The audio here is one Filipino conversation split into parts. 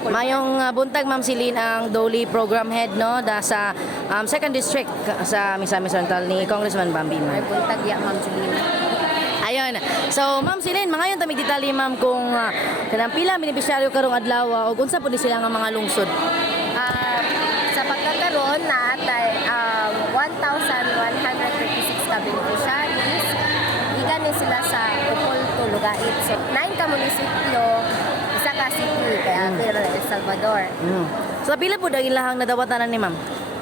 Mayong uh, buntag Ma'am Celine ang Doli Program Head no da sa um, second district sa Misamis Central ni Congressman Bambi Ay, Ma'am. buntag ya, Ma'am Julina. Ayun. So Ma'am Celine, mga yun tamig detalye Ma'am kung uh, kanang pila benepisyaryo karong adlaw o unsa pud sila nga mga lungsod. Ah, sa pagkakaroon na atay um, 1,136 ka beneficiaries, ni sila sa Upol Tulugait. So, 9 ka munisipyo, kaya mm. El Salvador. Mm. So pila pud ang ilahang nadawatan ni Ma'am?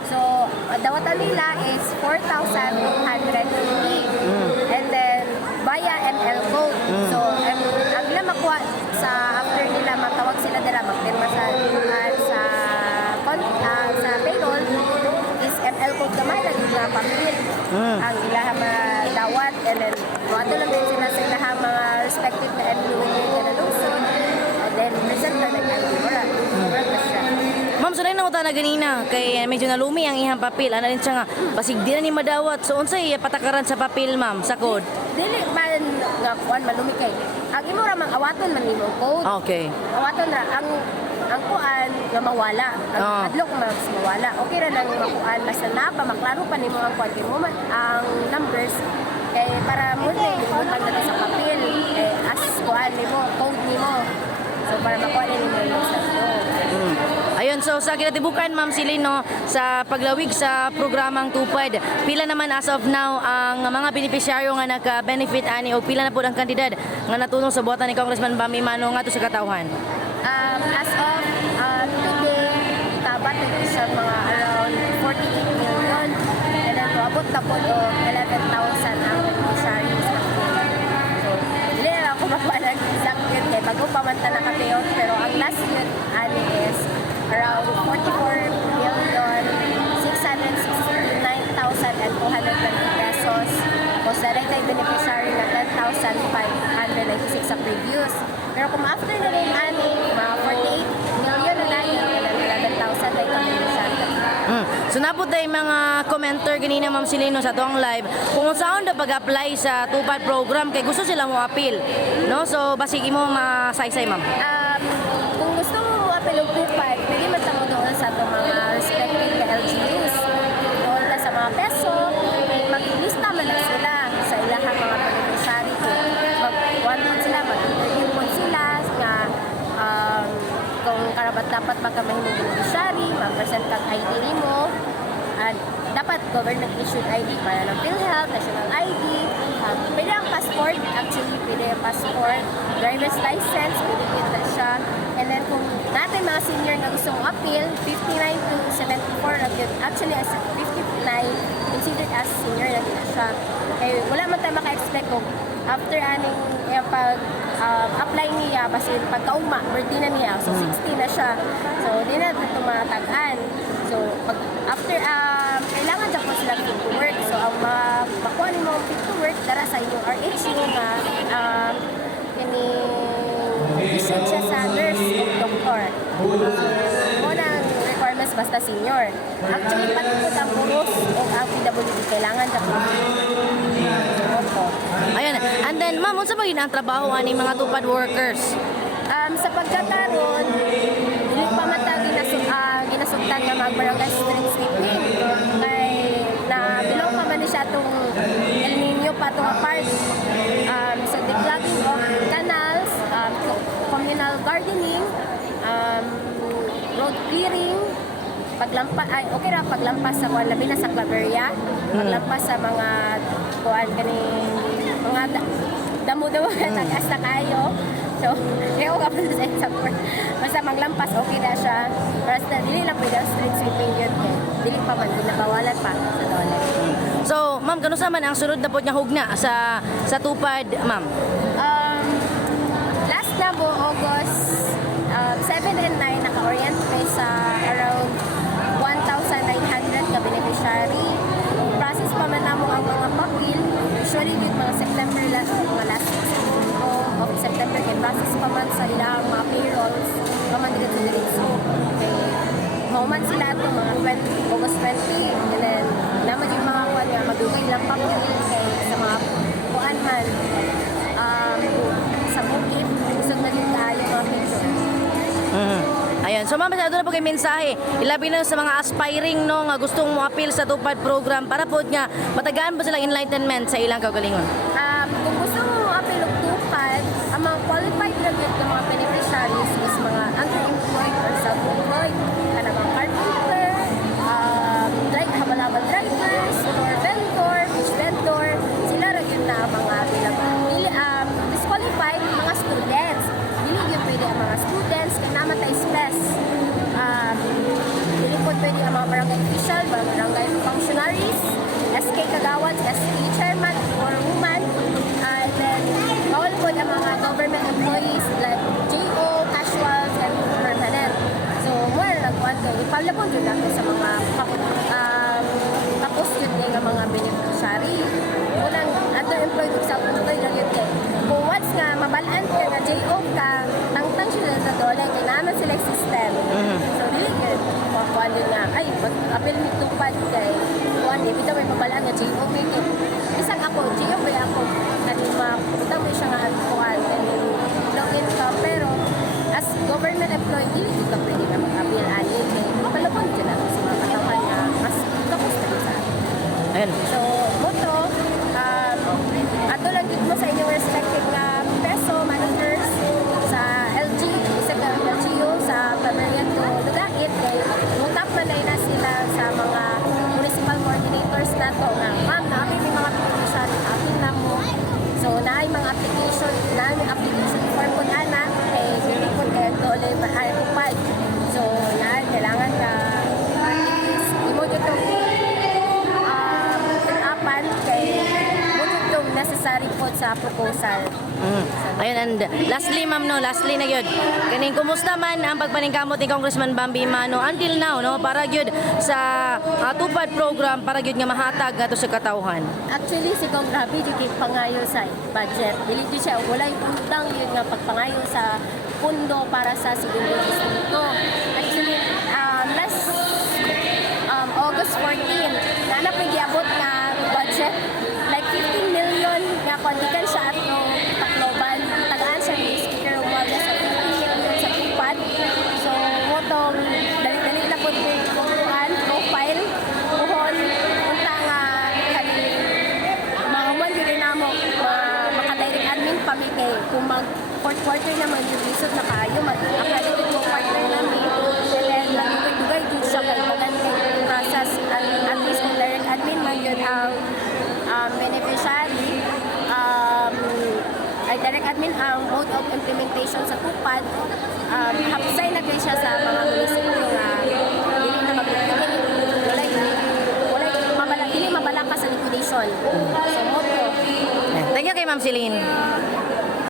So, dawatan nila is 4,850. And then, via ML code. So, ang, nila makuha sa after nila matawag sila nila magpirma sa uh, sa con, ah, sa payroll is ML code naman lagi nga papel Mm. ang ilaha madawat and then wato lang din sila sa ilaha mga respective na MUA na lungsod and then present na nag-MU Mura, mura na siya. So na na ganina kay medyo nalumi ang ihang papel. Ana rin siya nga basig di na ni madawat. So unsay patakaran sa papel Ma'am sa code? Dili man nga kuan malumi kay. Ang imo ra mang awaton man nimo code. Okay. Awaton ra ang ang kuan nga mawala. Ang Ah. adlok mas mawala. Okay ra nang makuan basta na pa maklaro pa nimo ang kuan mo man ang numbers kay para mo na limutan na sa papel eh as kuan nimo code nimo. So para makuha nimo sa code. Ayun, so sa kinatibukan Ma'am Silino sa paglawig sa programang Tupad, pila naman as of now ang mga beneficiaryo nga naka-benefit ani o pila na po ang kandidat nga natulong sa buhatan ni Congressman Bami Mano nga to sa katauhan? Um, as of uh, today, tabat na siya mga around 48 million. And then, abot na po o 11,000 ang beneficiaries na po. So, hindi na ako makuha ng exact yun kay bago pa man ta nakapayout. Pero ang last yun, ani is around 44 million 669,220 pesos. Tapos direct ay beneficiary na 10,596 sa previous. Pero kung after na rin ani, mga 48 million na yun, kaya 11,000 na beneficiary. Mm. So napod tayo mga commenter ganina Ma'am Silino sa tuang live kung saan na pag-apply sa Tupad program kay gusto sila mo appeal. No? So basig imo masaysay Ma'am. Um, kung gusto mo apelong tupad, pwede man tamo doon sa itong mga respective na LGUs. Doon na sa mga peso, maglista man lang sila sa ilahang mga beneficiary. Mag-one month sila, mag-interview mo sila nga um, kung karapat dapat ba ka mahimong beneficiary, ma-present kang ID mo, at dapat government issued ID para ng PhilHealth, national ID, um, pwede ang passport, actually pwede ang passport, driver's license, pwede na siya. And then kung natin mga senior na gusto mong appeal, 59 to 74 na yun. Actually, as 59, considered as senior na yun siya. Kaya wala man tayo maka-expect kung after aning eh, pag um, apply niya, basta pagkauma, birthday na niya, so 60 na siya. So, di na ito. So, pag after, um, sila fit to work. So, ang ma makuha ni mo ang fit to work, dara sa inyong RHU nga, um, kini isip siya sa nurse o doktor. Mo ang requirements basta senior. Actually, pati po ang puros o ang PWD, kailangan po. Opo. Ayun. And then Ma'am, unsa ba yun ang trabaho ani mga Tupad workers? Um, sa pagkakaroon, dili pa man ta ginasug uh, ginasugtan nga mag barangay street sweeping. Paglampas ay okay ra paglampas sa kuan labi na sa Claveria paglampas sa mga kuan kani mga da, damo-damo mm. nag-asta kayo. So kaya ka pa sa sa court basta maglampas okay na siya. Basta dili lang pwede ang street sweeping yun kay dili pa man binabawalan pa sa dole So, Ma'am, kanusa man ang sunod na po niya hugna sa sa Tupad, Ma'am? Um, last na po, August um, 7 and 9, naka-orient kay sa beneficiary. Process pa man namo ang mga papel. Usually, yun mga September last, mga last o of September, kay process pa man sa ilang mga payrolls, paman dito sa diretso. Okay. Mauman sila ito mga 20, August 20, Ayun. So ma'am, sa na po kay mensahe. Ilabi na sa mga aspiring no nga gustong mo appeal sa tupad program para po nga matagaan po silang enlightenment sa ilang kaugalingon. Um, kung gusto mo apel og tupad, ang mga qualified graduate ng mga beneficiaries is mga underemployed or self-employed, kana mga carpenter, um, drive, habal-habal drivers, or vendor, fish sila ra na ang mga po pwede ang mga barangay official, barangay functionaries, SK Kagawad, SK chairman or woman, and then bawal po ang mga government employees like GO, casuals, and permanent. So, more nagkuhan ko, ipalapon yun natin application, form po na na, kay hindi po kayo dole maaari upad. So, naay kailangan ka sa proposal. Mm. Ayun, and lastly, ma'am, no, lastly na yun. Kaning, kumusta man ang pagpaningkamot ni Congressman Bambi Mano until now, no, para yun sa tupad program, para yun nga mahatag nga to sa katauhan. Actually, si Kong Grabe di pangayo sa budget. Dili di siya walay utang yun nga pagpangayo sa pundo para sa segundo distrito. Nga kondikan siya at no Tacloban. Tagaan siya ni Speaker Umaga sa 15 million sa tupad. So, motong dali-dali na po kuhan, profile, kuhon, unta nga kanin mahuman yun na mo ma- maka-direct admin pa mi kay kung mag fourth quarter naman yung lisod na kayo mag-accredited ko quarter namin and then nagdugay din siya kay magan kay process at, least direct admin man yun ang um, beneficiary um, ay direct admin ang mode of implementation sa tupad um, hapsay na kayo siya sa mga munisipyo nga dili na mag-liquidate wala wala mabala dili mabala ka sa liquidation. So mo Thank you kay Ma'am Celine.